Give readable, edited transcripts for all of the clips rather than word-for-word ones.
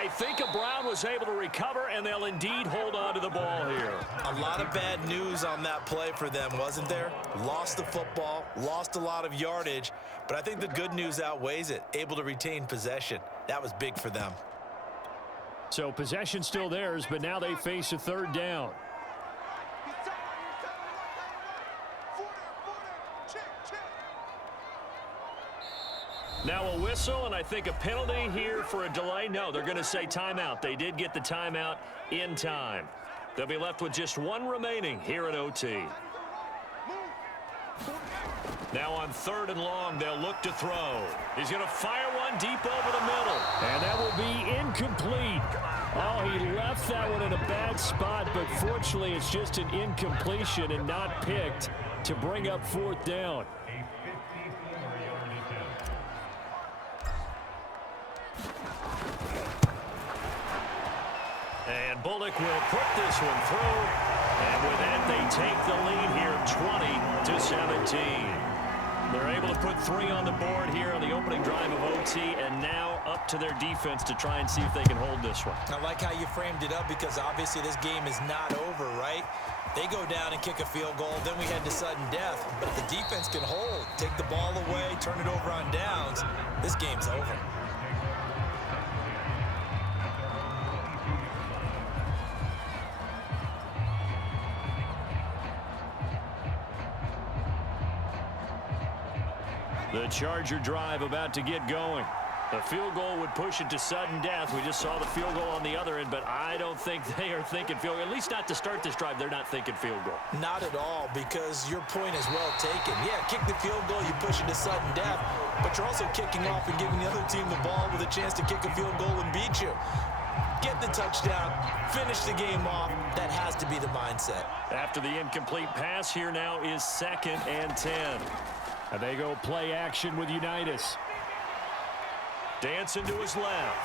I think Brown was able to recover, and they'll indeed hold on to the ball here. A lot of bad news on that play for them, wasn't there? Lost the football, lost a lot of yardage, but I think the good news outweighs it. Able to retain possession. That was big for them. So possession still theirs, but now they face a third down. Now a whistle, and I think a penalty here for a delay. No, they're going to say timeout. They did get the timeout in time. They'll be left with just one remaining here at OT. Now on 3rd and long, they'll look to throw. He's going to fire one deep over the middle. And that will be incomplete. Oh, he left that one in a bad spot, but fortunately it's just an incompletion and not picked to bring up 4th down. And Bullock will put this one through. And with that, they take the lead here 20-17. They're able to put 3 on the board here on the opening drive of OT, and now up to their defense to try and see if they can hold this one. I like how you framed it up because obviously this game is not over, right? They go down and kick a field goal, then we head to sudden death. But if the defense can hold, take the ball away, turn it over on downs, this game's over. The Charger drive about to get going. A field goal would push it to sudden death. We just saw the field goal on the other end, but I don't think they are thinking field goal. At least not to start this drive. They're not thinking field goal. Not at all, because your point is well taken. Yeah, kick the field goal, you push it to sudden death, but you're also kicking off and giving the other team the ball with a chance to kick a field goal and beat you. Get the touchdown, finish the game off. That has to be the mindset. After the incomplete pass, here now is 2nd and 10. And they go play action with Unitas. Dancing to his left.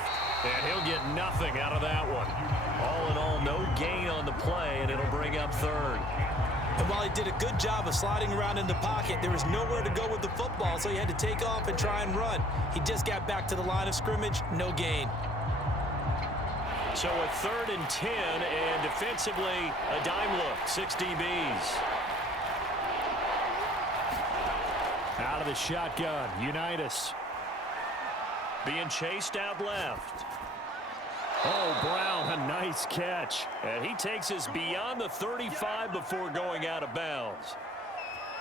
And he'll get nothing out of that one. All in all, no gain on the play, and it'll bring up 3rd. And while he did a good job of sliding around in the pocket, there was nowhere to go with the football, so he had to take off and try and run. He just got back to the line of scrimmage, no gain. So a 3rd and 10, and defensively, a dime look, 6 DBs. Out of the shotgun, Unitas. Being chased out left. Oh, Brown, a nice catch. And he takes us beyond the 35 before going out of bounds.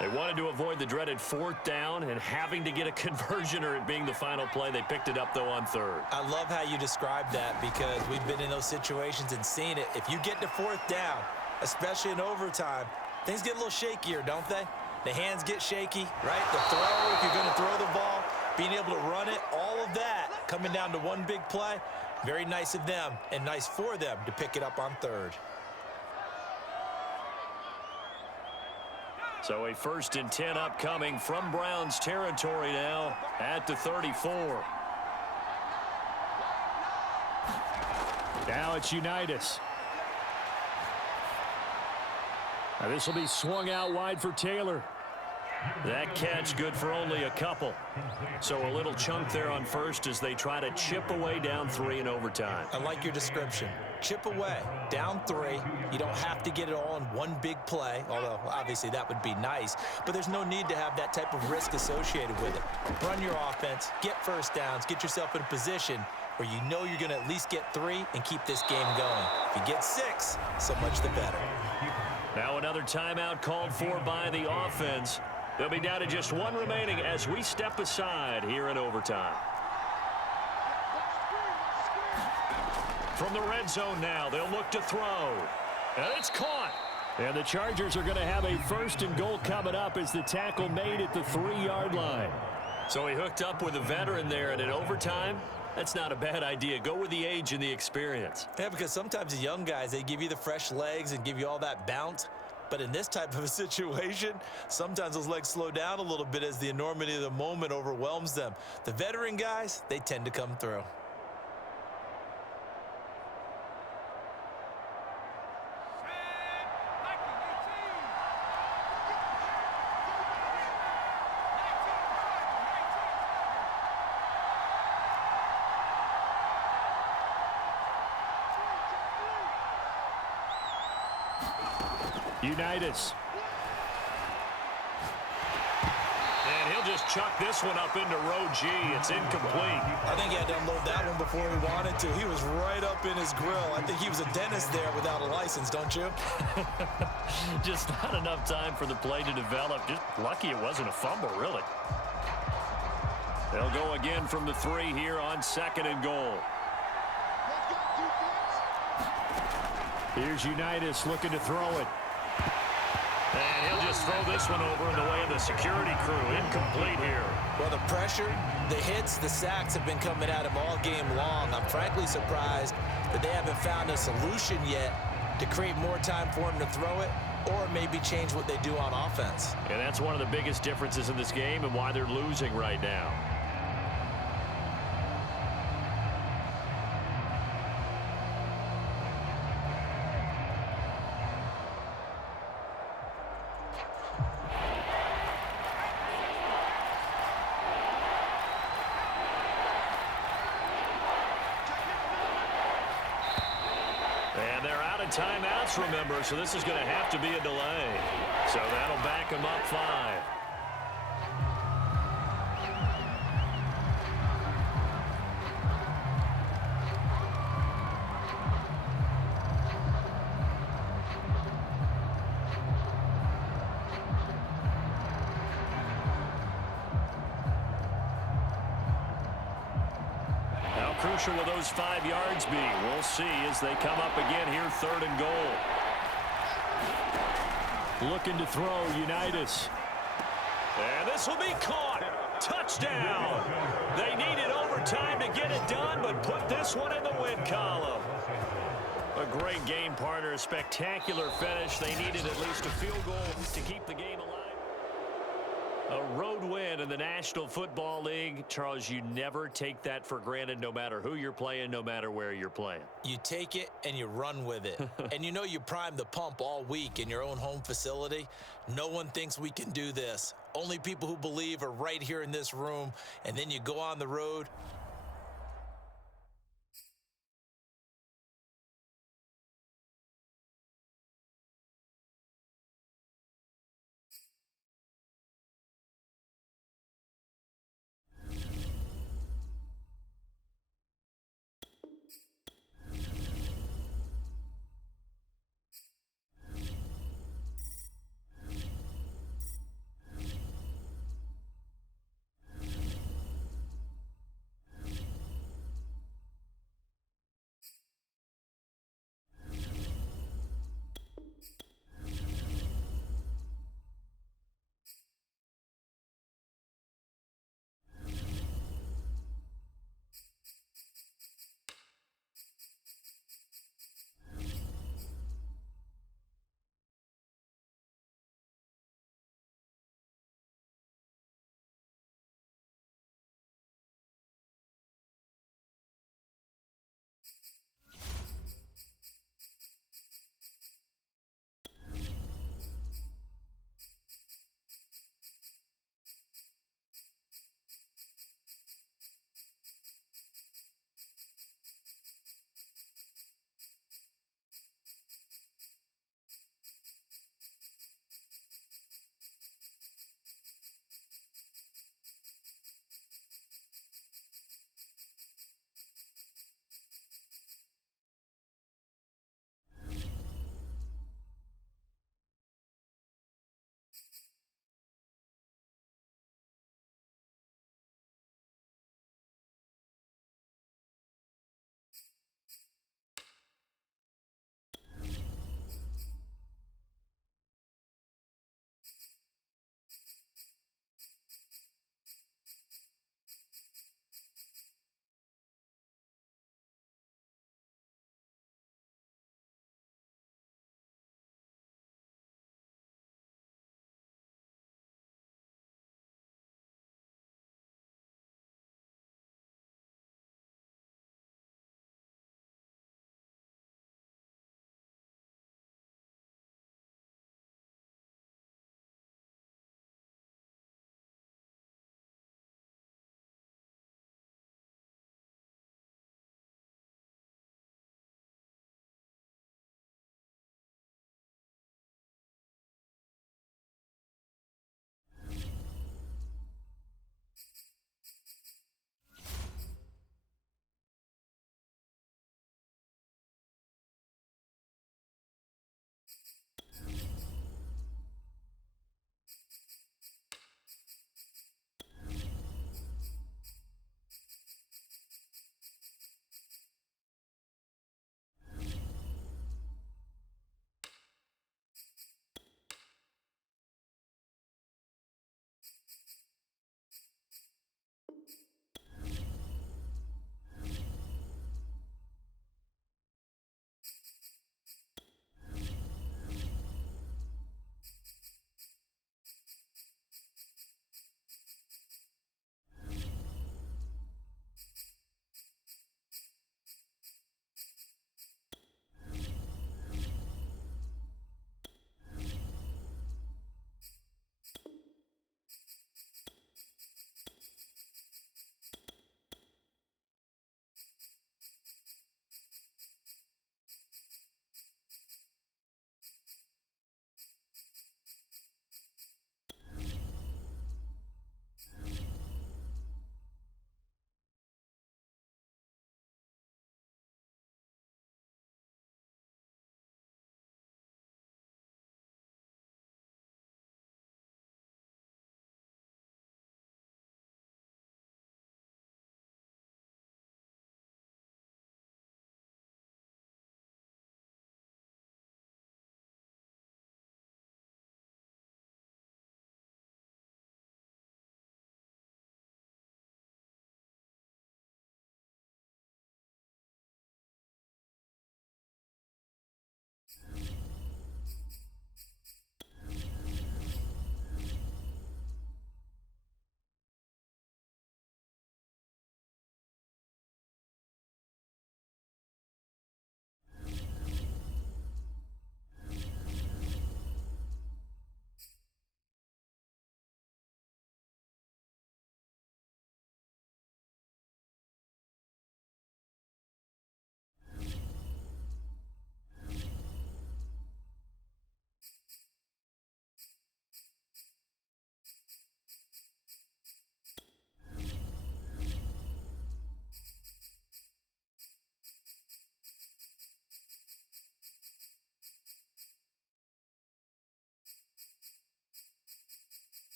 They wanted to avoid the dreaded 4th down and having to get a conversion or it being the final play. They picked it up, though, on 3rd. I love how you described that because we've been in those situations and seen it. If you get to 4th down, especially in overtime, things get a little shakier, don't they? The hands get shaky, right? The throw, if you're going to throw the ball, being able to run it, all of that coming down to one big play. Very nice of them and nice for them to pick it up on 3rd. So a 1st and 10 upcoming from Browns territory now at the 34. Now it's Unitas. Now this will be swung out wide for Taylor. That catch good for only a couple. So a little chunk there on 1st as they try to chip away down 3 in overtime. I like your description. Chip away, down 3. You don't have to get it all in one big play, although obviously that would be nice. But there's no need to have that type of risk associated with it. Run your offense, get 1st downs, get yourself in a position where you know you're going to at least get 3 and keep this game going. If you get 6, so much the better. Now another timeout called for by the offense. They'll be down to just 1 remaining as we step aside here in overtime. From the red zone now, they'll look to throw. And it's caught. And the Chargers are going to have a 1st and goal coming up as the tackle made at the 3-yard line. So he hooked up with a veteran there, and in overtime, that's not a bad idea. Go with the age and the experience. Yeah, because sometimes the young guys, they give you the fresh legs and give you all that bounce. But in this type of a situation, sometimes those legs slow down a little bit as the enormity of the moment overwhelms them. The veteran guys, they tend to come through. Unitas. And he'll just chuck this one up into row G. It's incomplete. I think he had to unload that one before he wanted to. He was right up in his grill. I think he was a dentist there without a license, don't you? Just not enough time for the play to develop. Just lucky it wasn't a fumble, really. They'll go again from the 3 here on 2nd and goal. Here's Unitas looking to throw it. And he'll just throw this one over in the way of the security crew. Incomplete here. Well, the pressure, the hits, the sacks have been coming at him all game long. I'm frankly surprised that they haven't found a solution yet to create more time for him to throw it or maybe change what they do on offense. And that's one of the biggest differences in this game and why they're losing right now. And they're out of timeouts, remember, so this is going to have to be a delay. So that'll back them up 5. How crucial will those 5 yards be? We'll see as they come up again here, 3rd and goal. Looking to throw, Unitas. And this will be caught. Touchdown. They needed overtime to get it done, but put this one in the win column. A great game partner, a spectacular finish. They needed at least a field goal to keep the game alive. A road win in the National Football League. Charles, you never take that for granted no matter who you're playing, no matter where you're playing. You take it and you run with it. And you know you primed the pump all week in your own home facility. No one thinks we can do this. Only people who believe are right here in this room. And then you go on the road.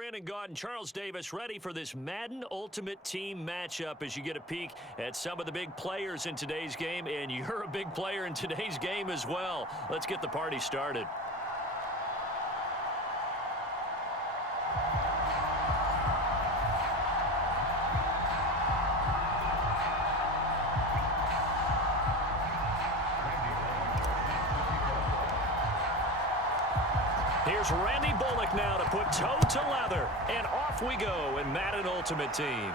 Brandon Gaud and Charles Davis ready for this Madden Ultimate Team matchup as you get a peek at some of the big players in today's game, and you're a big player in today's game as well. Let's get the party started. Here's Randy Bullock now to put toe to leather, and off we go in Madden Ultimate Team.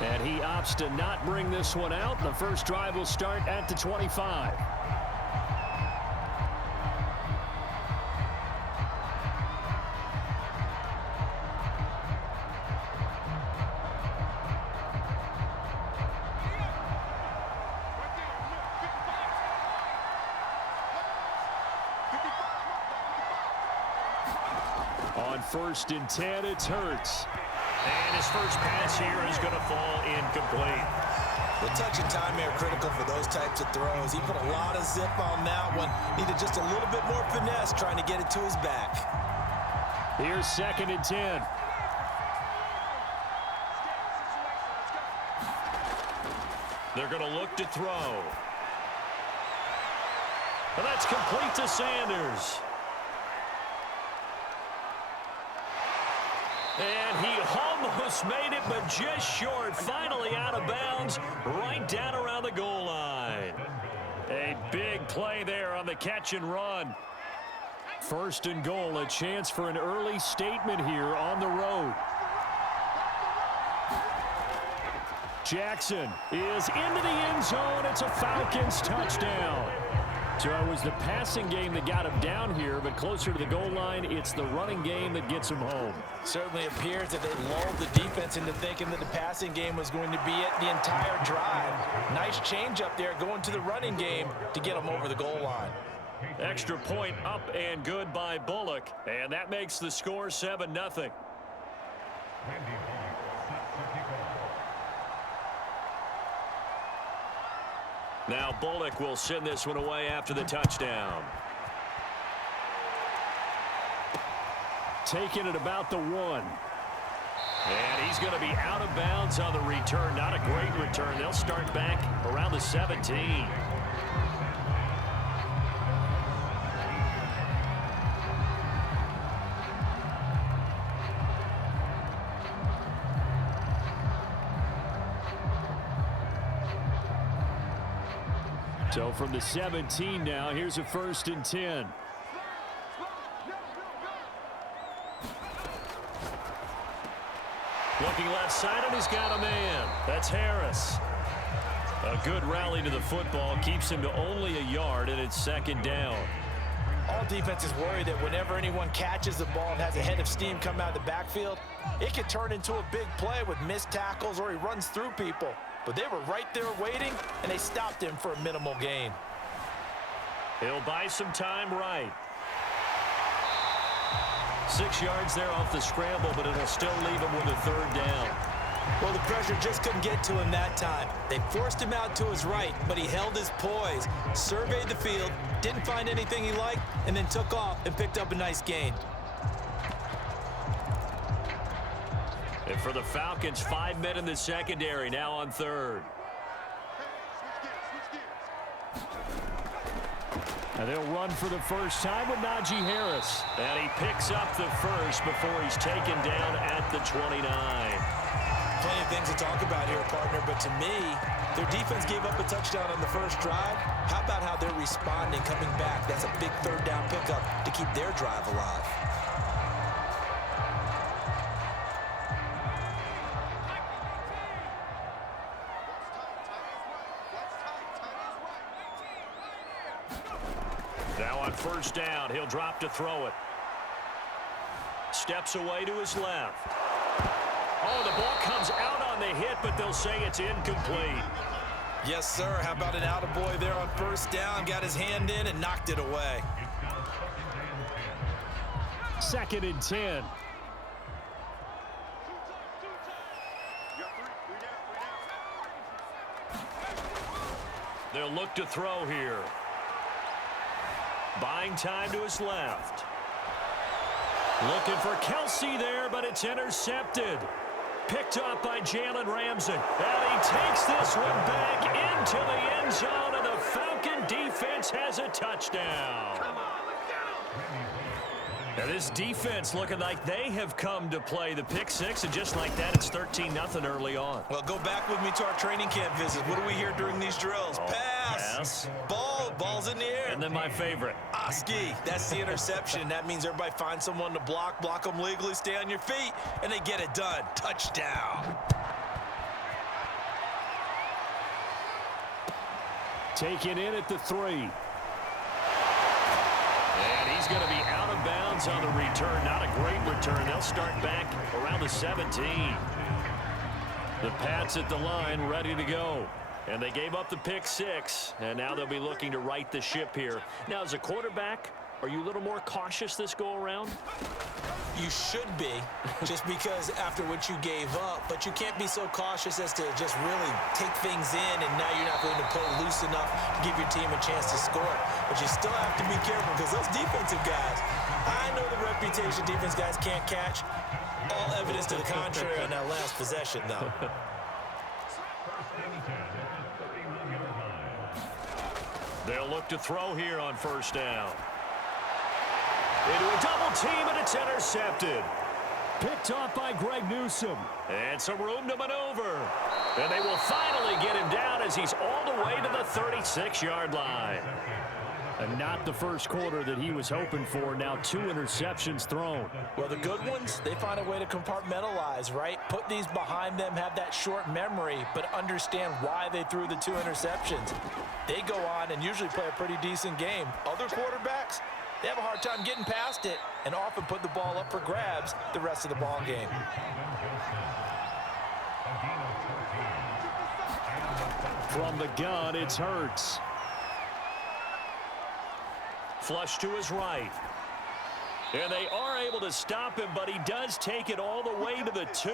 And he opts to not bring this one out. The first drive will start at the 25. On 1st and 10, it's Hurts. And his first pass here is going to fall incomplete. The touch and time are critical for those types of throws. He put a lot of zip on that one. Needed just a little bit more finesse trying to get it to his back. Here's 2nd and 10. They're going to look to throw. And that's complete to Sanders. And he almost made it, but just short. Finally out of bounds, right down around the goal line. A big play there on the catch and run. 1st and goal, a chance for an early statement here on the road. Jackson is into the end zone. It's a Falcons touchdown. So it was the passing game that got him down here, but closer to the goal line, it's the running game that gets him home. Certainly appears that they lulled the defense into thinking that the passing game was going to be it the entire drive. Nice change up there going to the running game to get him over the goal line. Extra point up and good by Bullock, and that makes the score 7-0. Now Bullock will send this one away after the touchdown. Taking it about the 1. And he's going to be out of bounds on the return. Not a great return. They'll start back around the 17. So from the 17 now, here's a 1st and 10. Looking left side, and he's got a man. That's Harris. A good rally to the football keeps him to only a yard, and it's 2nd down. All defenses worry that whenever anyone catches the ball and has a head of steam come out of the backfield, it could turn into a big play with missed tackles or he runs through people. But they were right there waiting, and they stopped him for a minimal gain. He'll buy some time right. 6 yards there off the scramble, but it'll still leave him with a 3rd down. Well, the pressure just couldn't get to him that time. They forced him out to his right, but he held his poise, surveyed the field, didn't find anything he liked, and then took off and picked up a nice gain. And for the Falcons, 5 men in the secondary, now on 3rd. And they'll run for the first time with Najee Harris. And he picks up the first before he's taken down at the 29. Plenty of things to talk about here, partner, but to me, their defense gave up a touchdown on the first drive. How about how they're responding, coming back? That's a big 3rd down pickup to keep their drive alive. Now on 1st down, he'll drop to throw it. Steps away to his left. Oh, the ball comes out on the hit, but they'll say it's incomplete. Yes, sir. How about an attaboy there on 1st down? Got his hand in and knocked it away. 2nd and 10. They'll look to throw here. Buying time to his left. Looking for Kelsey there, but it's intercepted. Picked up by Jalen Ramsey. And he takes this one back into the end zone, and the Falcon defense has a touchdown. Now this defense looking like they have come to play the pick six, and just like that, it's 13-0 early on. Well, go back with me to our training camp visit. What do we hear during these drills? Pass. Ball's in the air. And then my favorite. Ski. That's the interception. That means everybody finds someone to block them legally, stay on your feet, and they get it done. Touchdown. Taken in at the 3. And he's going to be out of bounds on the return. Not a great return. They'll start back around the 17. The Pats at the line, ready to go. And they gave up the pick 6, and now they'll be looking to right the ship here. Now, as a quarterback, are you a little more cautious this go-around? You should be, just because after what you gave up, but you can't be so cautious as to just really take things in, and now you're not going to play loose enough to give your team a chance to score. But you still have to be careful, because those defensive guys, I know the reputation defense guys can't catch. All evidence to the contrary on that last possession, though. They'll look to throw here on first down. Into a double team, and it's intercepted. Picked off by Greg Newsome. And some room to maneuver. And they will finally get him down as he's all the way to the 36-yard line. And not the first quarter that he was hoping for. Now 2 interceptions thrown. Well, the good ones, they find a way to compartmentalize, right? Put these behind them, have that short memory, but understand why they threw the 2 interceptions. They go on and usually play a pretty decent game. Other quarterbacks, they have a hard time getting past it and often put the ball up for grabs the rest of the ball game. From the gun, it's Hurts. Flush to his right. And they are able to stop him, but he does take it all the way to the 2.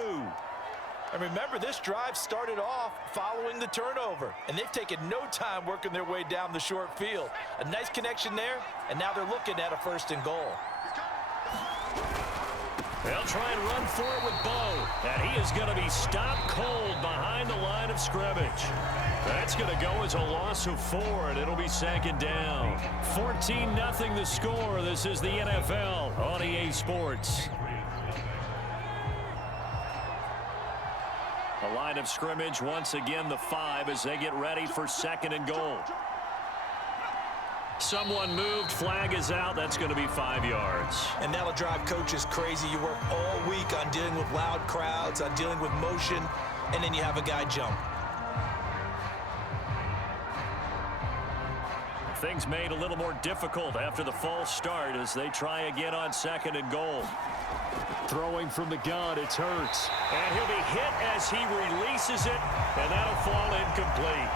And remember, this drive started off following the turnover, and they've taken no time working their way down the short field. A nice connection there, and now they're looking at a 1st and goal. They'll try and run for it with Bo, and he is going to be stopped cold behind the line of scrimmage. That's going to go as a loss of 4, and it'll be 2nd down. 14-0 the score. This is the NFL on EA Sports. The line of scrimmage, once again, the 5 as they get ready for 2nd and goal. Someone moved, flag is out. That's going to be 5 yards. And that'll drive coaches crazy. You work all week on dealing with loud crowds, on dealing with motion, and then you have a guy jump. Things made a little more difficult after the false start as they try again on 2nd and goal. Throwing from the gun, it's Hurts. And he'll be hit as he releases it, and that'll fall incomplete.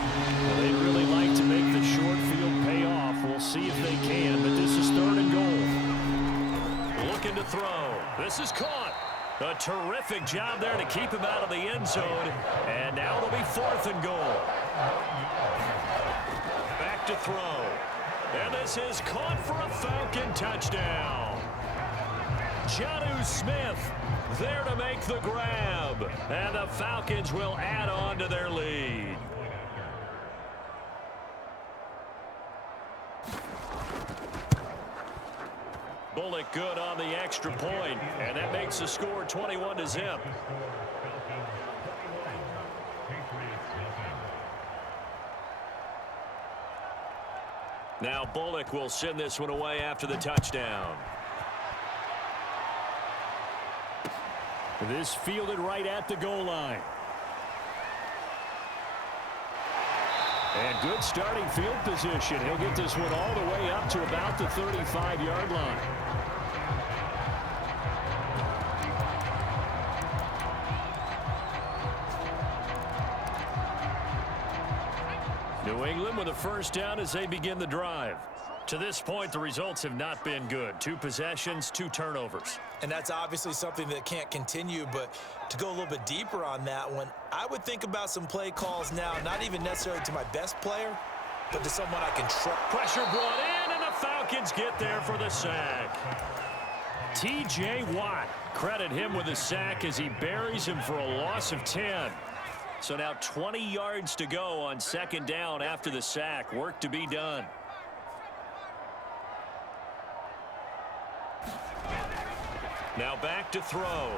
Well, they'd really like to make the short field pay off. We'll see if they can, but this is 3rd and goal. Looking to throw. This is caught. A terrific job there to keep him out of the end zone. And now it'll be 4th and goal. Back to throw. And this is caught for a Falcon touchdown. Jonnu Smith there to make the grab. And the Falcons will add on to their lead. Bullock good on the extra point, and that makes the score 21-0. Now Bullock will send this one away after the touchdown. This fielded right at the goal line. And good starting field position. He'll get this one all the way up to about the 35-yard line. New England with a 1st down as they begin the drive. To this point, the results have not been good. 2 possessions, 2 turnovers. And that's obviously something that can't continue, but to go a little bit deeper on that one, I would think about some play calls now, not even necessarily to my best player, but to someone I can trust. Pressure brought in, and the Falcons get there for the sack. T.J. Watt. Credit him with a sack as he buries him for a loss of 10. So now 20 yards to go on second down after the sack. Work to be done. Now back to throw.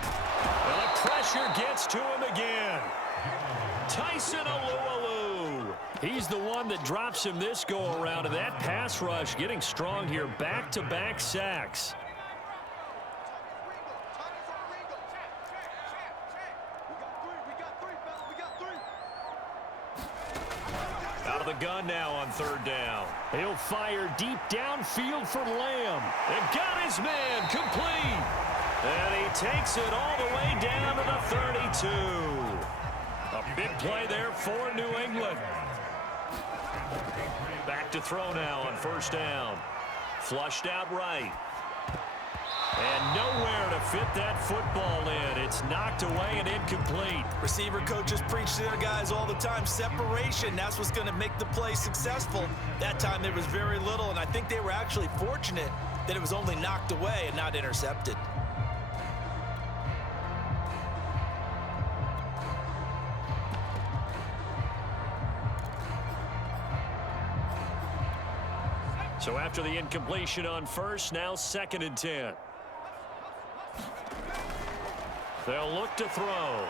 Well, the pressure gets to him again. Tyson Alualu. He's the one that drops him this go-around, and that pass rush getting strong here. Back-to-back sacks. Out of the gun now on third down. He'll fire deep downfield for Lamb. And got his man complete. And he takes it all the way down to the 32. A big play there for New England. Back to throw now on first down. Flushed out right. And nowhere to fit that football in. It's knocked away and incomplete. Receiver coaches preach to their guys all the time. Separation, that's what's going to make the play successful. That time there was very little, and I think they were actually fortunate that it was only knocked away and not intercepted. So after the incompletion on first, now second and 10. They'll look to throw.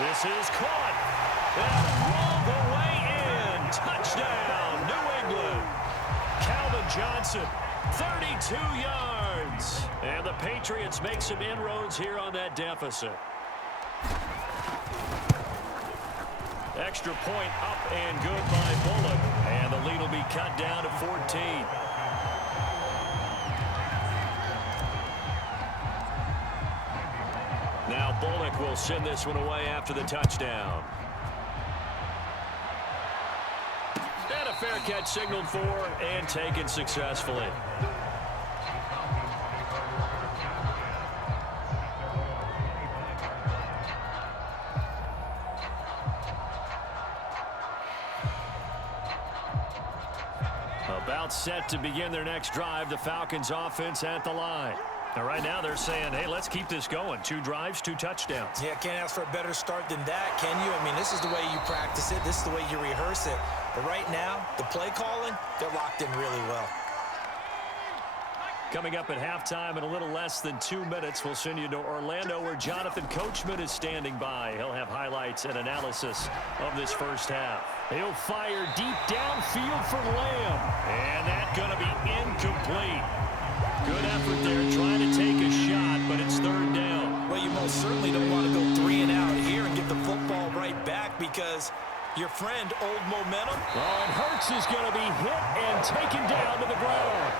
This is caught. And rolled away in. Touchdown, New England. Calvin Johnson, 32 yards. And the Patriots make some inroads here on that deficit. Extra point up and good by Bullock. And the lead will be cut down to 14. Now Bullock will send this one away after the touchdown. And a fair catch signaled for and taken successfully. About set to begin their next drive, the Falcons offense at the line. Now, right now they're saying, hey, let's keep this going. 2 drives, 2 touchdowns. Yeah, can't ask for a better start than that, can you? I mean, this is the way you practice it. This is the way you rehearse it. But right now, the play calling, they're locked in really well. Coming up at halftime in a little less than 2 minutes, we'll send you to Orlando where Jonathan Coachman is standing by. He'll have highlights and analysis of this first half. He'll fire deep downfield for Lamb. And that's going to be incomplete. Good effort there trying to take a shot, but it's third down. Well, you most certainly don't want to go 3 and out here and get the football right back because your friend, Old Momentum. Oh, and Hurts is going to be hit and taken down to the ground.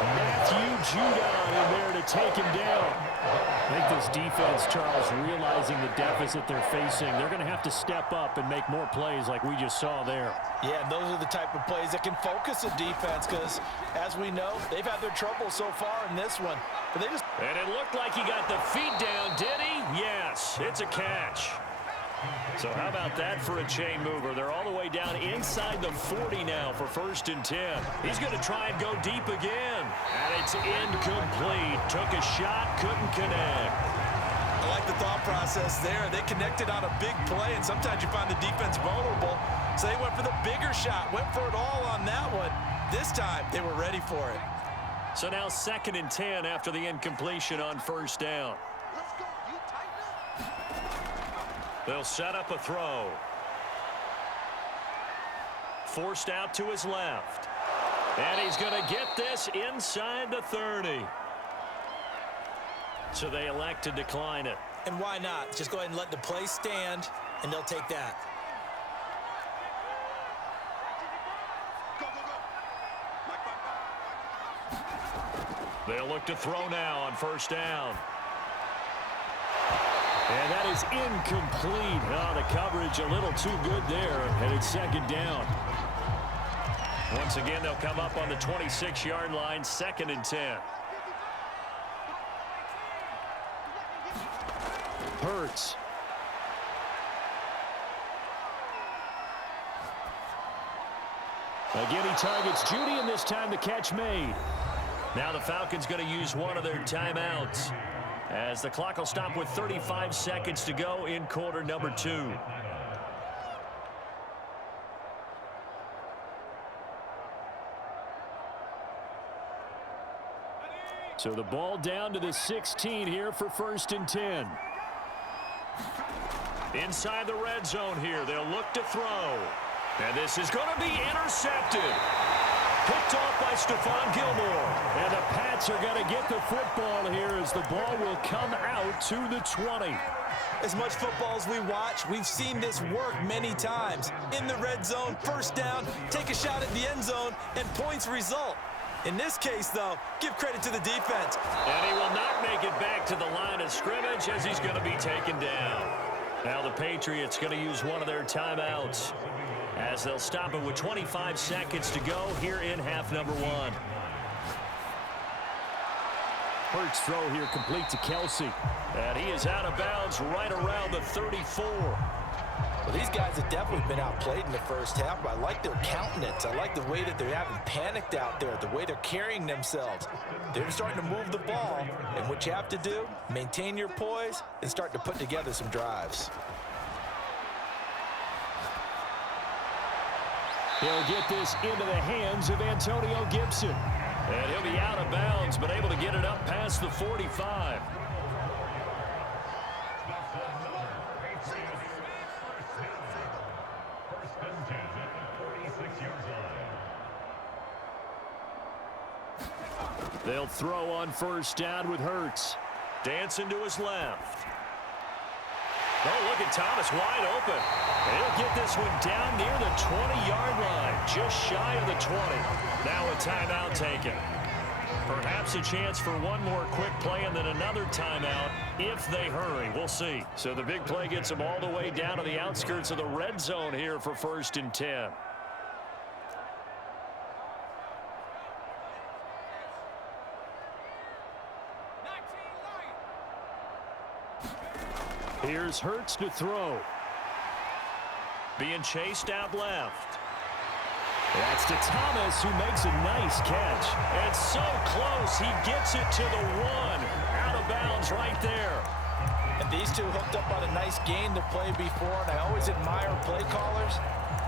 Matthew Judon in there to take him down. I think this defense, Charles, realizing the deficit they're facing, they're going to have to step up and make more plays like we just saw there. Yeah, those are the type of plays that can focus a defense because, as we know, they've had their trouble so far in this one. But they just... And it looked like he got the feet down, did he? Yes, it's a catch. So how about that for a chain mover? They're all the way down inside the 40 now for first and 10. He's going to try and go deep again. And it's incomplete. Took a shot, couldn't connect. I like the thought process there. They connected on a big play, and sometimes you find the defense vulnerable. So they went for the bigger shot, went for it all on that one. This time, they were ready for it. So now second and 10 after the incompletion on first down. They'll set up a throw. Forced out to his left. And he's going to get this inside the 30. So they elect to decline it. And why not? Just go ahead and let the play stand, and they'll take that. They'll look to throw now on first down. And that is incomplete. Oh, the coverage a little too good there, and it's second down. Once again, they'll come up on the 26-yard line, second and 10. Hurts. Again, he targets Judy, and this time the catch made. Now the Falcons going to use one of their timeouts, as the clock will stop with 35 seconds to go in quarter number 2. So the ball down to the 16 here for 1st and 10. Inside the red zone here, they'll look to throw. And this is going to be intercepted. Picked off by Stephon Gilmore. And the Pats are going to get the football here as the ball will come out to the 20. As much football as we watch, we've seen this work many times. In the red zone, 1st down, take a shot at the end zone, and points result. In this case, though, give credit to the defense. And he will not make it back to the line of scrimmage as he's going to be taken down. Now the Patriots going to use one of their timeouts, as they'll stop it with 25 seconds to go here in half number 1. Hurts throw here complete to Kelsey. And he is out of bounds right around the 34. Well, these guys have definitely been outplayed in the first half, but I like their countenance. I like the way that they haven't panicked out there, the way they're carrying themselves. They're starting to move the ball, and what you have to do, maintain your poise and start to put together some drives. He'll get this into the hands of Antonio Gibson. And he'll be out of bounds, but able to get it up past the 45. They'll throw on 1st down with Hurts. Dancing to his left. Oh, look at Thomas wide open. And he'll get this one down near the 20-yard line, just shy of the 20. Now a timeout taken. Perhaps a chance for one more quick play and then another timeout if they hurry. We'll see. So the big play gets them all the way down to the outskirts of the red zone here for 1st and 10. Here's Hurts to throw. Being chased out left. That's to Thomas, who makes a nice catch. And so close, he gets it to the 1. Out of bounds right there. And these two hooked up on a nice game to play before, and I always admire play callers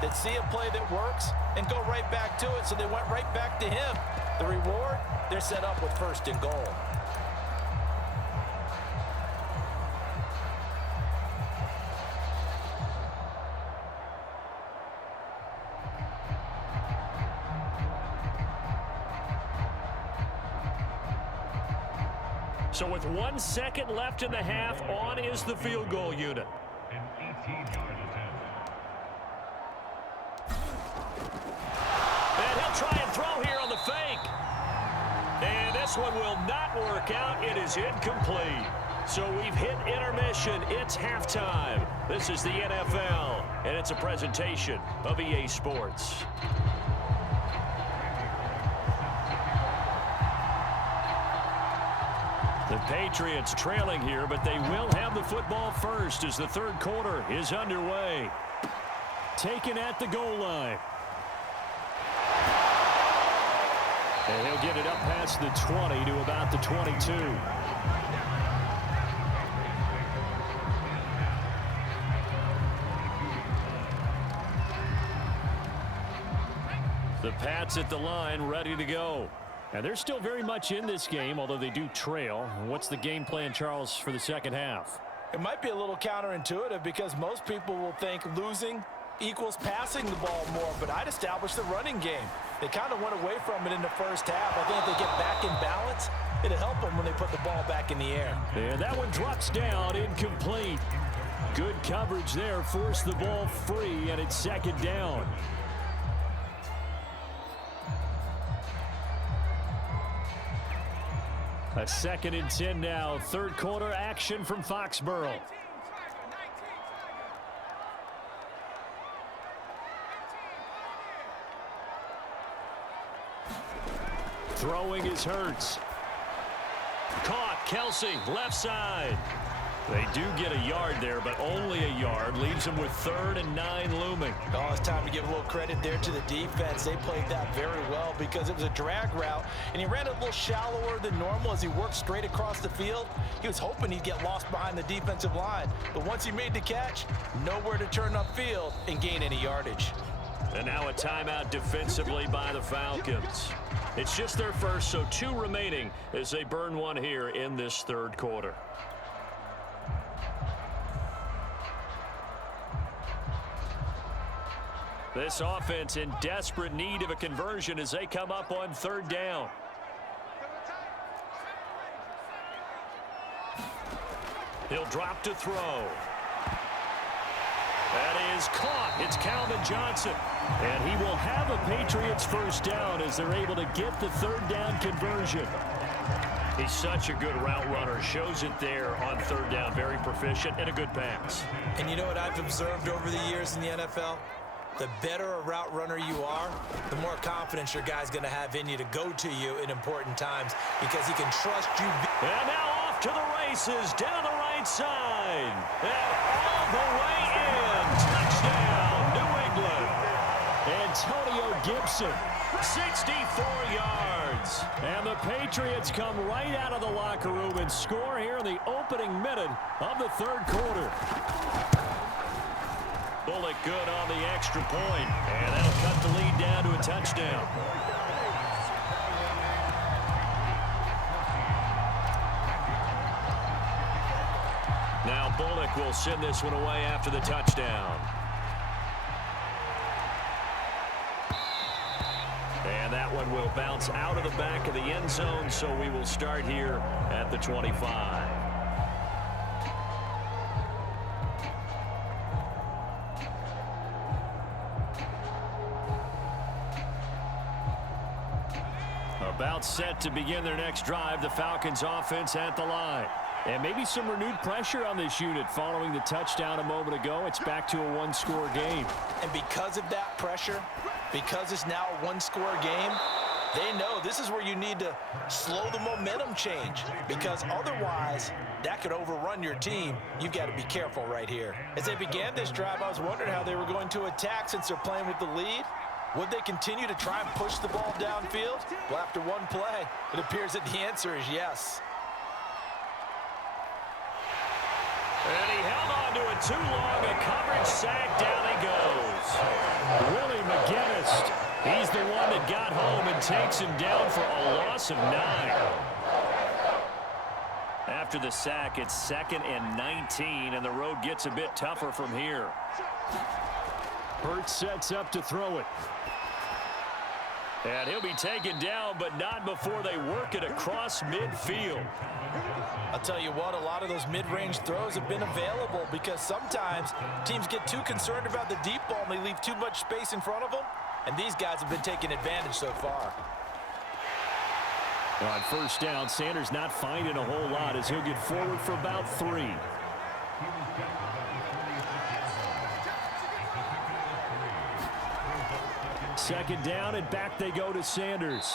that see a play that works and go right back to it, so they went right back to him. The reward, they're set up with 1st and goal. So with 1 second left in the half, on is the field goal unit. An 18-yard attempt. And he'll try and throw here on the fake. And this one will not work out. It is incomplete. So we've hit intermission. It's halftime. This is the NFL, and it's a presentation of EA Sports. The Patriots trailing here, but they will have the football first as the 3rd quarter is underway. Taken at the goal line. And he'll get it up past the 20 to about the 22. The Pats at the line, ready to go. And they're still very much in this game, although they do trail. What's the game plan, Charles, for the second half? It might be a little counterintuitive because most people will think losing equals passing the ball more, but I'd establish the running game. They kind of went away from it in the first half. I think if they get back in balance, it'll help them when they put the ball back in the air. And that one drops down, incomplete. Good coverage there, forced the ball free, and it's 2nd down. A 2nd and 10 now. 3rd quarter action from Foxborough. Throwing is Hurts. Caught. Kelsey, left side. They do get a yard there, but only a yard. Leaves them with 3rd and 9 looming. Oh, it's time to give a little credit there to the defense. They played that very well because it was a drag route, and he ran it a little shallower than normal as he worked straight across the field. He was hoping he'd get lost behind the defensive line, but once he made the catch, nowhere to turn upfield and gain any yardage. And now a timeout defensively by the Falcons. It's just their first, so 2 remaining as they burn one here in this 3rd quarter. This offense in desperate need of a conversion as they come up on 3rd down. He'll drop to throw. That is caught. It's Calvin Johnson. And he will have a Patriots first down as they're able to get the 3rd down conversion. He's such a good route runner. Shows it there on 3rd down. Very proficient and a good pass. And you know what I've observed over the years in the NFL? The better a route runner you are, the more confidence your guy's going to have in you to go to you in important times because he can trust you. And now off to the races down the right side. And all the way in. Touchdown, New England. Antonio Gibson, 64 yards. And the Patriots come right out of the locker room and score here in the opening minute of the 3rd quarter. Bullock good on the extra point, and that'll cut the lead down to a touchdown. Now Bullock will send this one away after the touchdown. And that one will bounce out of the back of the end zone, so we will start here at the 25. About set to begin their next drive, the Falcons offense at the line. And maybe some renewed pressure on this unit following the touchdown a moment ago. It's back to a 1-score game. And because of that pressure, because it's now a 1-score game, they know this is where you need to slow the momentum change because otherwise that could overrun your team. You've got to be careful right here. As they began this drive, I was wondering how they were going to attack since they're playing with the lead. Would they continue to try and push the ball downfield? Well, after one play, it appears that the answer is yes. And he held on to it too long. A coverage sack. Down he goes. Willie McGinnis. He's the one that got home and takes him down for a loss of 9. After the sack, it's 2nd and 19, and the road gets a bit tougher from here. Hurts sets up to throw it. And he'll be taken down, but not before they work it across midfield. I'll tell you what, a lot of those mid-range throws have been available because sometimes teams get too concerned about the deep ball and they leave too much space in front of them. And these guys have been taking advantage so far. On 1st down, Sanders not finding a whole lot as he'll get forward for about 3. Second down, and back they go to Sanders.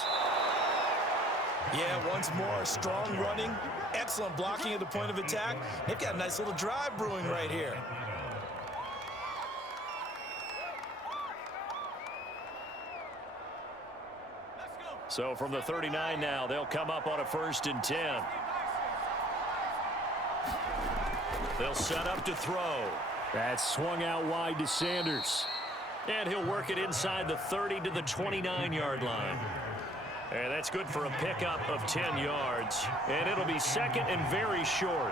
Yeah, once more, strong running, excellent blocking at the point of attack. They've got a nice little drive brewing right here. So from the 39 now, they'll come up on a 1st and 10. They'll set up to throw. That's swung out wide to Sanders. And he'll work it inside the 30 to the 29-yard line. And that's good for a pickup of 10 yards. And it'll be 2nd and very short.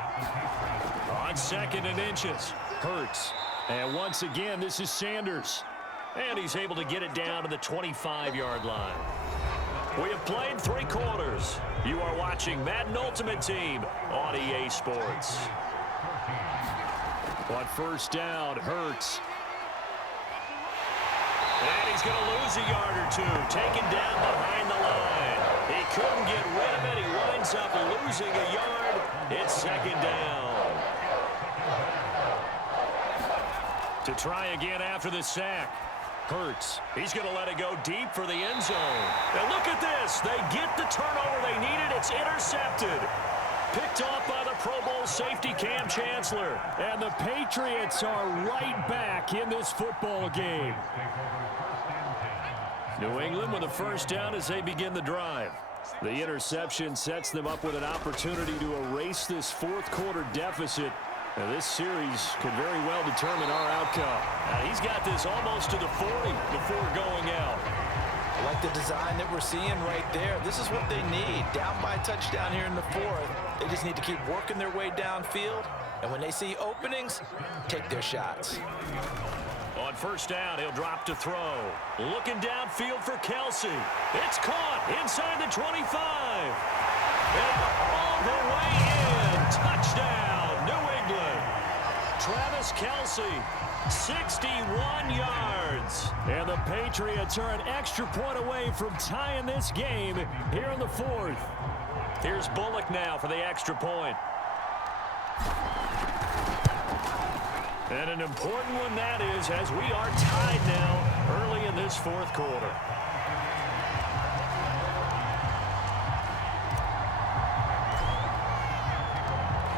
On 2nd and inches, Hurts. And once again, this is Sanders. And he's able to get it down to the 25-yard line. We have played 3 quarters. You are watching Madden Ultimate Team on EA Sports. On 1st down, Hurts. And he's going to lose a yard or 2, taken down behind the line. He couldn't get rid of it. He winds up losing a yard. It's 2nd down. To try again after the sack. Hurts. He's going to let it go deep for the end zone. And look at this. They get the turnover they needed. It's intercepted. Picked off by the Pro Bowl safety Cam Chancellor. And the Patriots are right back in this football game. New England with a first down as they begin the drive. The interception sets them up with an opportunity to erase this fourth quarter deficit. Now, this series could very well determine our outcome. He's got this almost to the 40 before going out. I like the design that we're seeing right there. This is what they need. Down by a touchdown here in the fourth. They just need to keep working their way downfield. And when they see openings, take their shots. On first down, he'll drop to throw. Looking downfield for Kelsey. It's caught inside the 25. And all the way in. Touchdown, New England. Travis Kelsey, 61 yards. And the Patriots are an extra point away from tying this game here in the fourth. Here's Bullock now for the extra point. And an important one that is, as we are tied now early in this fourth quarter.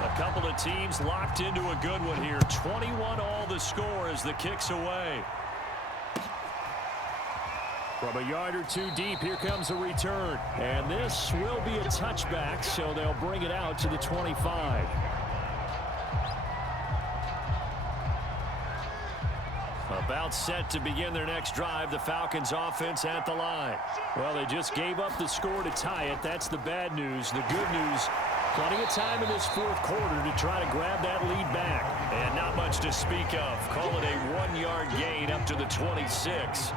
A couple of teams locked into a good one here. 21 all the score as the kick's away. From a yard or two deep, here comes a return. And this will be a touchback, so they'll bring it out to the 25. About set to begin their next drive, the Falcons offense at the line. Well, they just gave up the score to tie it. That's the bad news. The good news, plenty of time in this fourth quarter to try to grab that lead back. And not much to speak of. Call it a 1-yard gain up to the 26.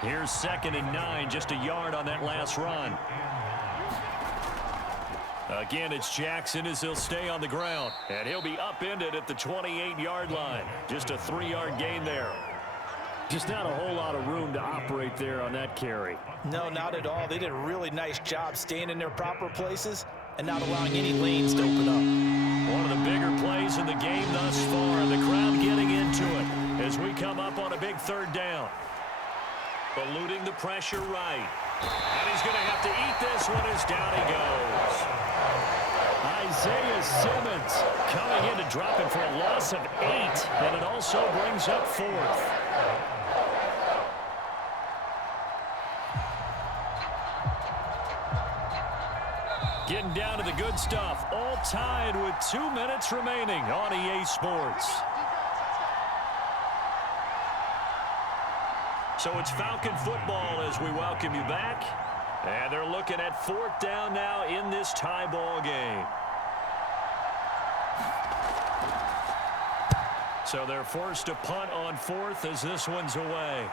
Here's 2nd and 9, just a yard on that last run. Again, it's Jackson as he'll stay on the ground. And he'll be upended at the 28-yard line. Just a 3-yard gain there. Just not a whole lot of room to operate there on that carry. No, not at all. They did a really nice job staying in their proper places and not allowing any lanes to open up. One of the bigger plays in the game thus far. The crowd getting into it as we come up on a big third down. Eluding the pressure right. And he's going to have to eat this one as down he goes. Isaiah Simmons coming in to drop it for a loss of 8. And it also brings up 4th. Getting down to the good stuff. All tied with 2 minutes remaining on EA Sports. So it's Falcon football as we welcome you back. And they're looking at 4th down now in this tie ball game. So they're forced to punt on 4th as this one's away.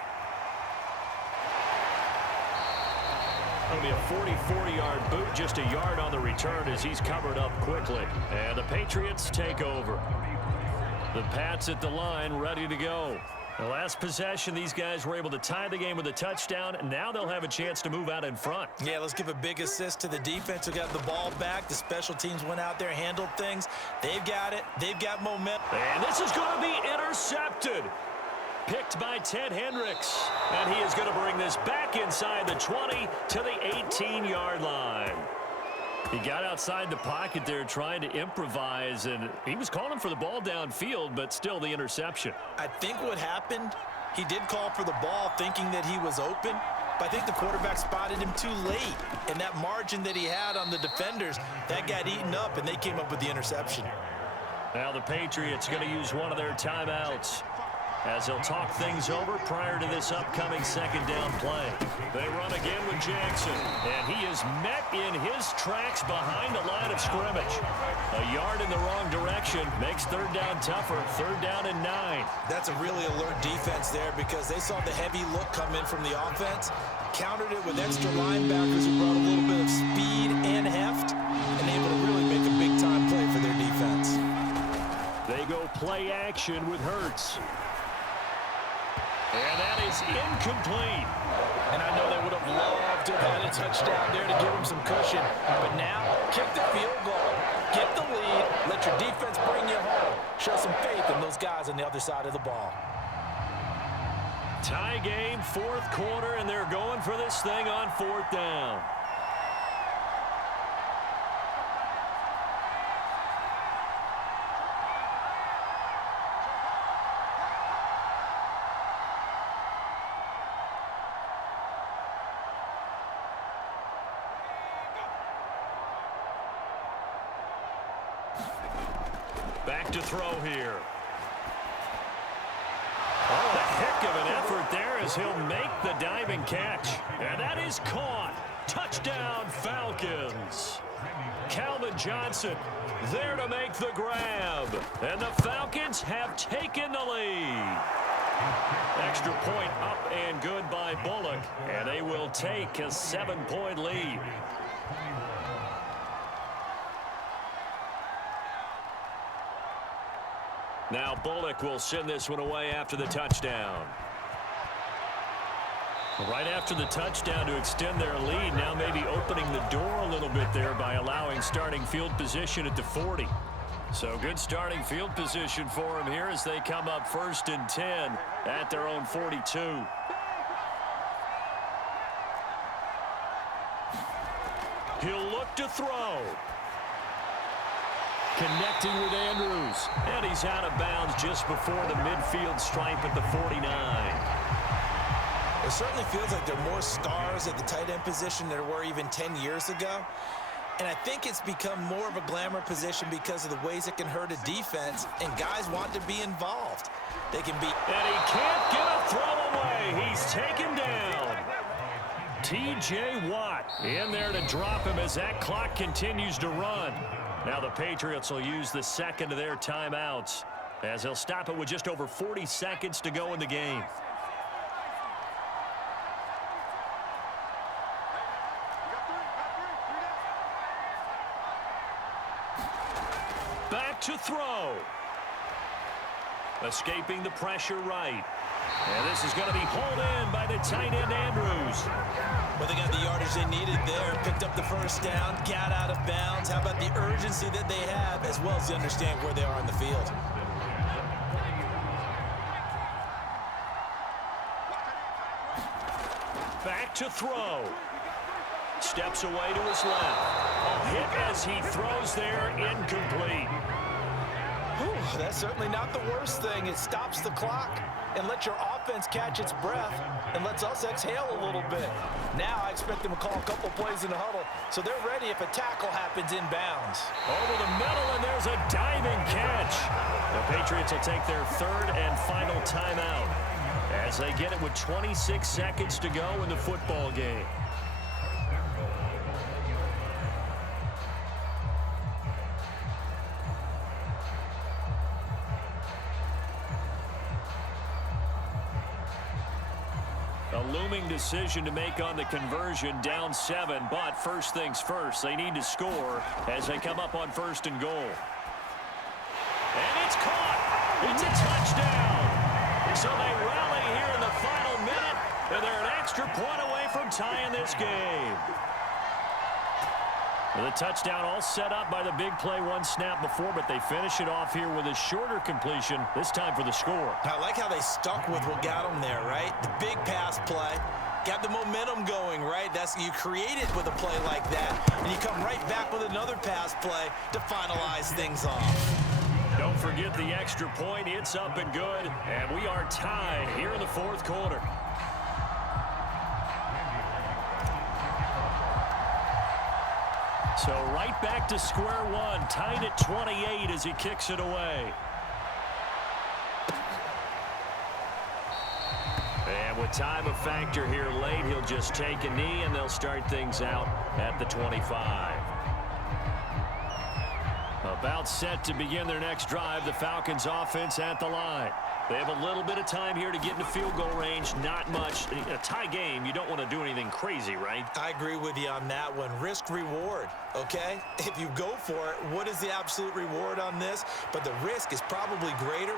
It'll be a 44-yard boot, just a yard on the return as he's covered up quickly. And the Patriots take over. The Pats at the line, ready to go. The last possession, these guys were able to tie the game with a touchdown, and now they'll have a chance to move out in front. Yeah, let's give a big assist to the defense who got the ball back. The special teams went out there, handled things. They've got it. They've got momentum. And this is going to be intercepted. Picked by Ted Hendricks. And he is going to bring this back inside the 20 to the 18-yard line. He got outside the pocket there trying to improvise, and he was calling for the ball downfield, but still the interception. I think what happened, he did call for the ball thinking that he was open, but I think the quarterback spotted him too late, and that margin that he had on the defenders, that got eaten up, and they came up with the interception. Now the Patriots going to use one of their timeouts as they'll talk things over prior to this upcoming 2nd down play. They run again with Jackson, and he is met in his tracks behind the line of scrimmage. A yard in the wrong direction makes 3rd down tougher. 3rd down and 9. That's a really alert defense there because they saw the heavy look come in from the offense, countered it with extra linebackers who brought a little bit of speed and heft, and able to really make a big-time play for their defense. They go play action with Hurts. And that is incomplete. And I know they would have loved to have had a touchdown there to give them some cushion. But now, kick the field goal, get the lead, let your defense bring you home. Show some faith in those guys on the other side of the ball. Tie game, 4th quarter, and they're going for this thing on 4th down. Back to throw here. Oh, a heck of an effort there as he'll make the diving catch. And that is caught. Touchdown, Falcons. Calvin Johnson there to make the grab. And the Falcons have taken the lead. Extra point up and good by Bullock. And they will take a 7-point lead. Now Bullock will send this one away after the touchdown. Right after the touchdown to extend their lead, now maybe opening the door a little bit there by allowing starting field position at the 40. So good starting field position for him here as they come up 1st and 10 at their own 42. He'll look to throw. Connecting with Andrews. And he's out of bounds just before the midfield stripe at the 49. It certainly feels like there are more stars at the tight end position than there were even 10 years ago. And I think it's become more of a glamour position because of the ways it can hurt a defense, and guys want to be involved. They can be... And he can't get a throw away. He's taken down. T.J. Watt in there to drop him as that clock continues to run. Now the Patriots will use the second of their timeouts as they'll stop it with just over 40 seconds to go in the game. Back to throw. Escaping the pressure right. And this is going to be hauled in by the tight end Andrews. Well, they got the yardage they needed there, picked up the first down, got out of bounds. How about the urgency that they have, as well as they understand where they are on the field? Back to throw. Steps away to his left. A hit as he throws there, incomplete. Whew, that's certainly not the worst thing. It stops the clock and lets your offense catch its breath and lets us exhale a little bit. Now I expect them to call a couple plays in the huddle so they're ready if a tackle happens inbounds. Over the middle, and there's a diving catch. The Patriots will take their third and final timeout as they get it with 26 seconds to go in the football game. A looming decision to make on the conversion, down 7, but first things first, they need to score as they come up on 1st and goal. And it's caught. It's a touchdown. So they rally here in the final minute, and they're an extra point away from tying this game. The touchdown all set up by the big play one snap before, but they finish it off here with a shorter completion, this time for the score. I like how they stuck with what got them there, right? The big pass play, got the momentum going, right? You create it with a play like that, and you come right back with another pass play to finalize things off. Don't forget the extra point. It's up and good, and we are tied here in the 4th quarter. So right back to square one, tied at 28 as he kicks it away. And with time a factor here late, he'll just take a knee, and they'll start things out at the 25. About set to begin their next drive, the Falcons offense at the line. They have a little bit of time here to get into field goal range, not much. In a tie game, you don't want to do anything crazy, right? I agree with you on that one. Risk reward, okay? If you go for it, what is the absolute reward on this? But the risk is probably greater.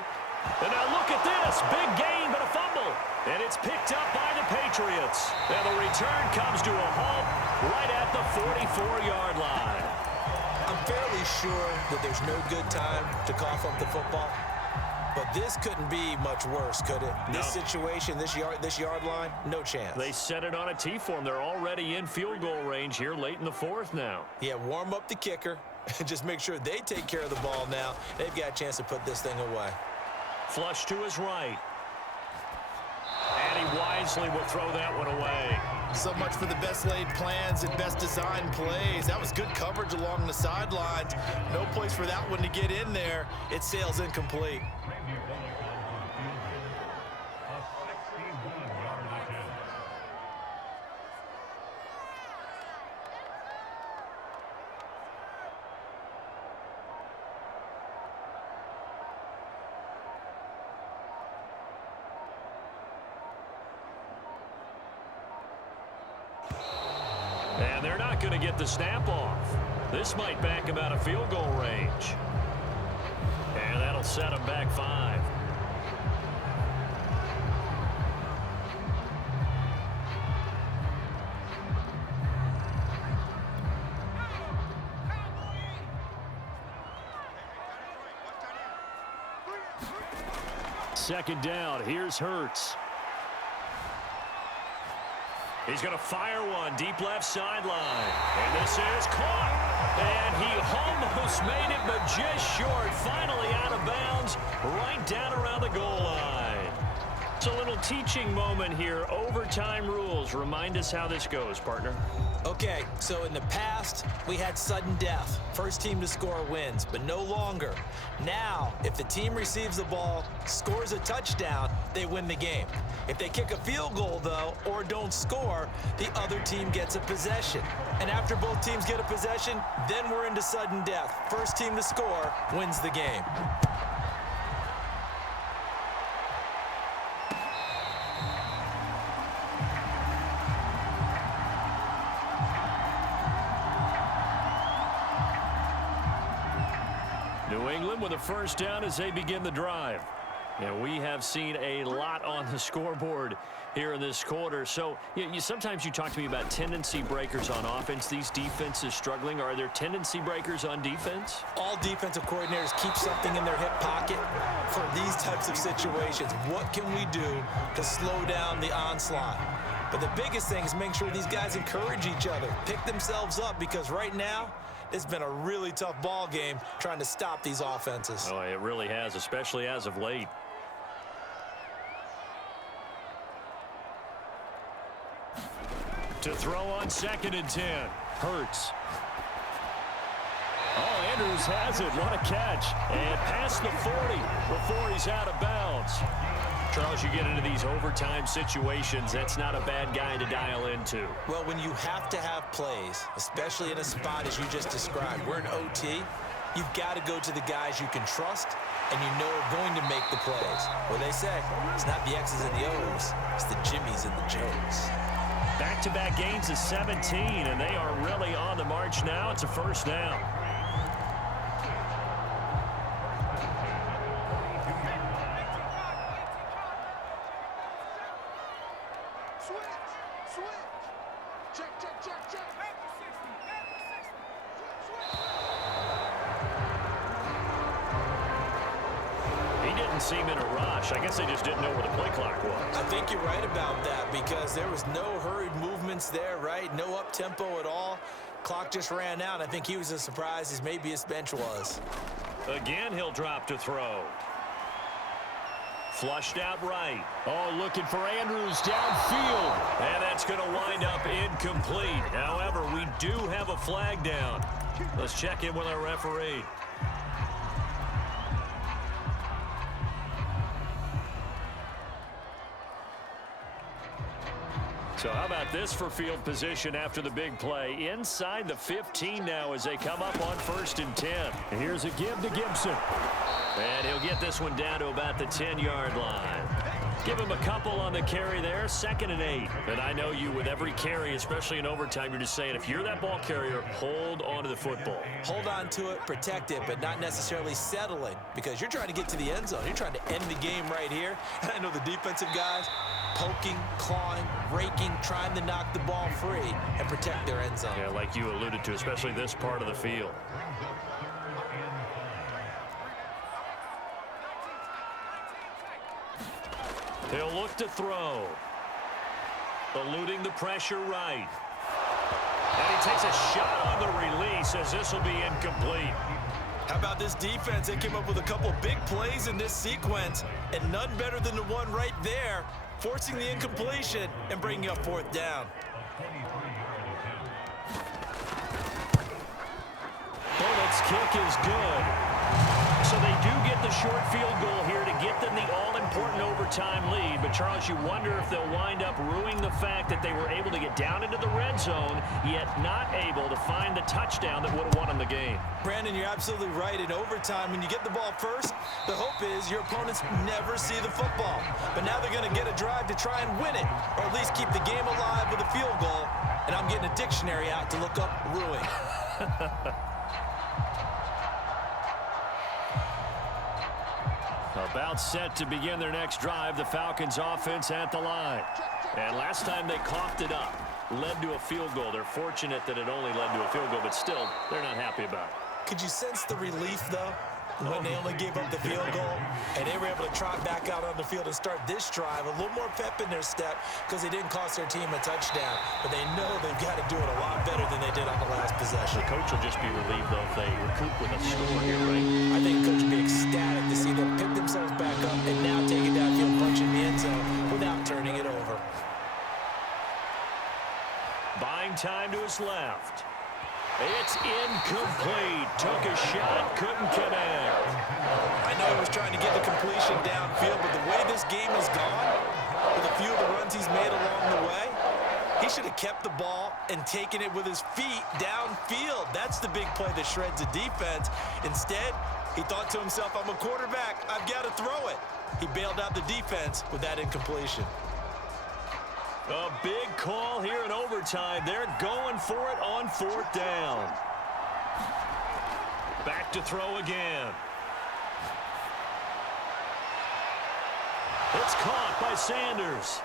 And now look at this. Big gain, but a fumble. And it's picked up by the Patriots. And the return comes to a halt right at the 44-yard line. I'm fairly sure that there's no good time to cough up the football. But this couldn't be much worse, could it? No. This situation, this yard line, no chance. They set it on a T-form. They're already in field goal range here late in the 4th now. Yeah, warm up the kicker. Just make sure they take care of the ball now. They've got a chance to put this thing away. Flush to his right. And he wisely will throw that one away. So much for the best laid plans and best designed plays. That was good coverage along the sidelines. No place for that one to get in there. It sails incomplete. And they're not going to get the snap off. This might back him out of field goal range. And that'll set him back 5. Second down. Here's Hurts. He's going to fire one deep left sideline. And this is caught. And he almost made it, but just short. Finally out of bounds, right down around the goal line. It's a little teaching moment here. Overtime rules. Remind us how this goes, partner. Okay, so in the past, we had sudden death. First team to score wins, but no longer. Now, if the team receives the ball, scores a touchdown, they win the game. If they kick a field goal, though, or don't score, the other team gets a possession. And after both teams get a possession, then we're into sudden death. First team to score wins the game. New England with a first down as they begin the drive. And we have seen a lot on the scoreboard here in this quarter. So sometimes you talk to me about tendency breakers on offense. These defenses struggling. Are there tendency breakers on defense? All defensive coordinators keep something in their hip pocket for these types of situations. What can we do to slow down the onslaught? But the biggest thing is make sure these guys encourage each other, pick themselves up, because right now, it's been a really tough ball game trying to stop these offenses. Oh, it really has, especially as of late. To throw on 2nd and 10. Hurts. Oh, Andrews has it. What a catch. And past the 40 before he's out of bounds. Charles, you get into these overtime situations, that's not a bad guy to dial into. Well, when you have to have plays, especially in a spot as you just described, we're in OT, you've got to go to the guys you can trust and you know are going to make the plays. Well, they say it's not the X's and the O's, it's the Jimmys and the Joes. Back-to-back gains of 17, and they are really on the march now. It's a first down. Seem in a rush. I guess they just didn't know where the play clock was. I think you're right about that because there was no hurried movements there, right? No up-tempo at all. Clock just ran out. I think he was as surprised as maybe his bench was. Again, he'll drop to throw. Flushed out right. Oh, looking for Andrews downfield. And that's going to wind up incomplete. However, we do have a flag down. Let's check in with our referee. So how about this for field position after the big play? Inside the 15 now as they come up on 1st and 10. And here's a give to Gibson. And he'll get this one down to about the 10-yard line. Give him a couple on the carry there, 2nd and 8. And I know you, with every carry, especially in overtime, you're just saying, if you're that ball carrier, hold on to the football. Hold on to it, protect it, but not necessarily settling, because you're trying to get to the end zone. You're trying to end the game right here. And I know the defensive guys poking, clawing, raking, trying to knock the ball free and protect their end zone. Yeah, like you alluded to, especially this part of the field. He'll look to throw. Eluding the pressure right. And he takes a shot on the release as this will be incomplete. How about this defense? They came up with a couple big plays in this sequence, and none better than the one right there. forcing the incompletion and bringing up fourth down. Bullock's kick is good. So they do get the short field goal here to get them the all-important overtime lead. But, Charles, you wonder if they'll wind up ruining the fact that they were able to get down into the red zone, yet not able to find the touchdown that would have won them the game. Brandon, you're absolutely right. In overtime, when you get the ball first, the hope is your opponents never see the football. But now they're going to get a drive to try and win it, or at least keep the game alive with a field goal. And I'm getting a dictionary out to look up ruin. About set to begin their next drive, the Falcons offense at the line. And last time they coughed it up, led to a field goal. They're fortunate that it only led to a field goal, but still, they're not happy about it. Could you sense the relief, though, when they only gave up the field goal and they were able to trot back out on the field and start this drive, a little more pep in their step because they didn't cost their team a touchdown, but they know they've got to do it a lot better than they did on the last possession. The coach will just be relieved, though, if they recoup with a score here, right? I think the coach will be ecstatic to see them pick themselves back up and now take it downfield, punch in the end zone without turning it over. Buying time to his left. It's incomplete. Took a shot, couldn't connect. I know he was trying to get the completion downfield, but the way this game has gone, with a few of the runs he's made along the way, he should have kept the ball and taken it with his feet downfield. That's the big play that shreds the defense. Instead, he thought to himself, I'm a quarterback, I've got to throw it. He bailed out the defense with that incompletion. A big call here in overtime. They're going for it on fourth down. Back to throw again. It's caught by Sanders.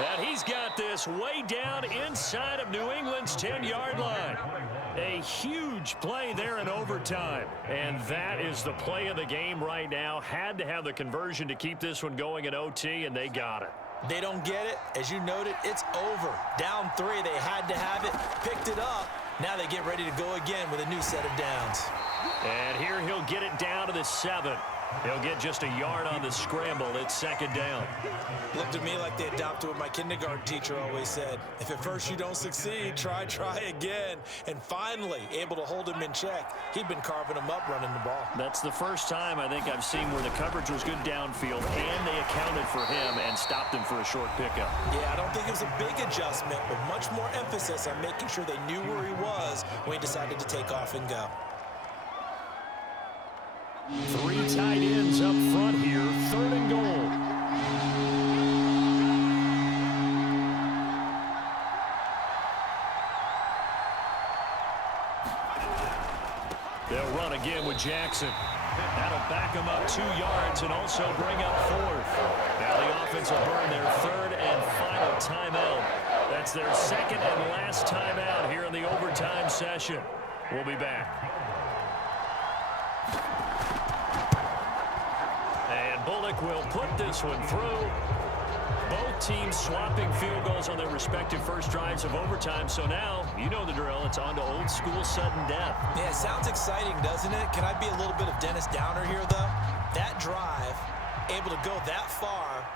And he's got this way down inside of New England's 10-yard line. A huge play there in overtime. And that is the play of the game right now. Had to have the conversion to keep this one going in OT, and they got it. They don't get it. As you noted, it's over. Down 3, they had to have it, picked it up. Now they get ready to go again with a new set of downs. And here he'll get it down to the 7. He'll get just a yard on the scramble. It's second down. Looked to me like they adopted what my kindergarten teacher always said. If at first you don't succeed, try again. And finally, able to hold him in check. He'd been carving him up running the ball. That's the first time I think I've seen where the coverage was good downfield and they accounted for him and stopped him for a short pickup. Yeah, I don't think it was a big adjustment, but much more emphasis on making sure they knew where he was when he decided to take off and go. 3 tight ends up front here, 3rd and goal. They'll run again with Jackson. That'll back them up 2 yards and also bring up 4th. Now the offense will burn their 3rd and final timeout. That's their 2nd and last timeout here in the overtime session. We'll be back. And Bullock will put this one through. Both teams swapping field goals on their respective first drives of overtime. So now, you know the drill. It's on to old school sudden death. Yeah, it sounds exciting, doesn't it? Can I be a little bit of Dennis Downer here, though? That drive, able to go that far,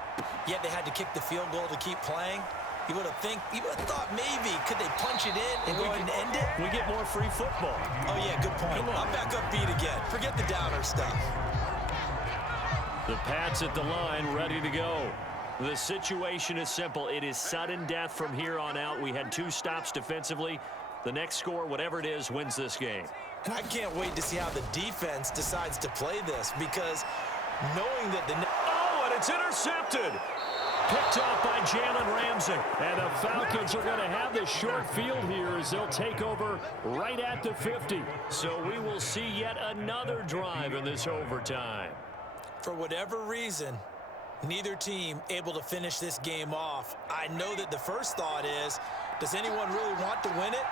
yet they had to kick the field goal to keep playing. You would have thought maybe, could they punch it in and go ahead and end it? We get more free football. Oh, yeah, good point. I'm back upbeat again. Forget the Downer stuff. The Pats at the line, ready to go. The situation is simple. It is sudden death from here on out. We had 2 stops defensively. The next score, whatever it is, wins this game. And I can't wait to see how the defense decides to play this, because knowing that the... Oh, and it's intercepted. Picked off by Jalen Ramsey. And the Falcons are going to have this short field here as they'll take over right at the 50. So we will see yet another drive in this overtime. For whatever reason, neither team able to finish this game off. I know that the first thought is, does anyone really want to win it?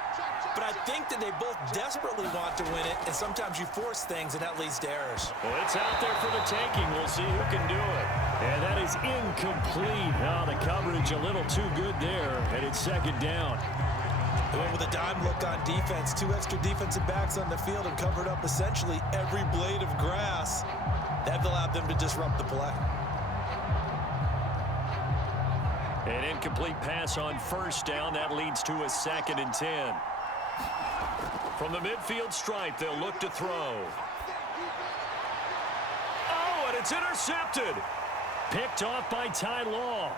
But I think that they both desperately want to win it, and sometimes you force things, and that leads to errors. Well, it's out there for the taking. We'll see who can do it. And that is incomplete. Oh, the coverage a little too good there, and it's second down. They went with a dime look on defense, 2 extra defensive backs on the field and covered up essentially every blade of grass. That allowed them to disrupt the play. An incomplete pass on first down. That leads to a 2nd and 10. From the midfield stripe, they'll look to throw. Oh, and it's intercepted. Picked off by Ty Law.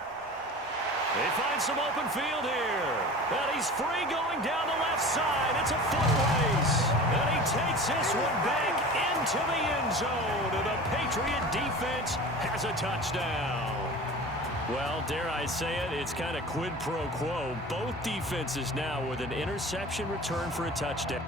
They find some open field here. And he's free going down the left side. It's a foot race. And he takes this one back into the end zone. And the Patriot defense has a touchdown. Well, dare I say it, it's kind of quid pro quo. Both defenses now with an interception return for a touchdown.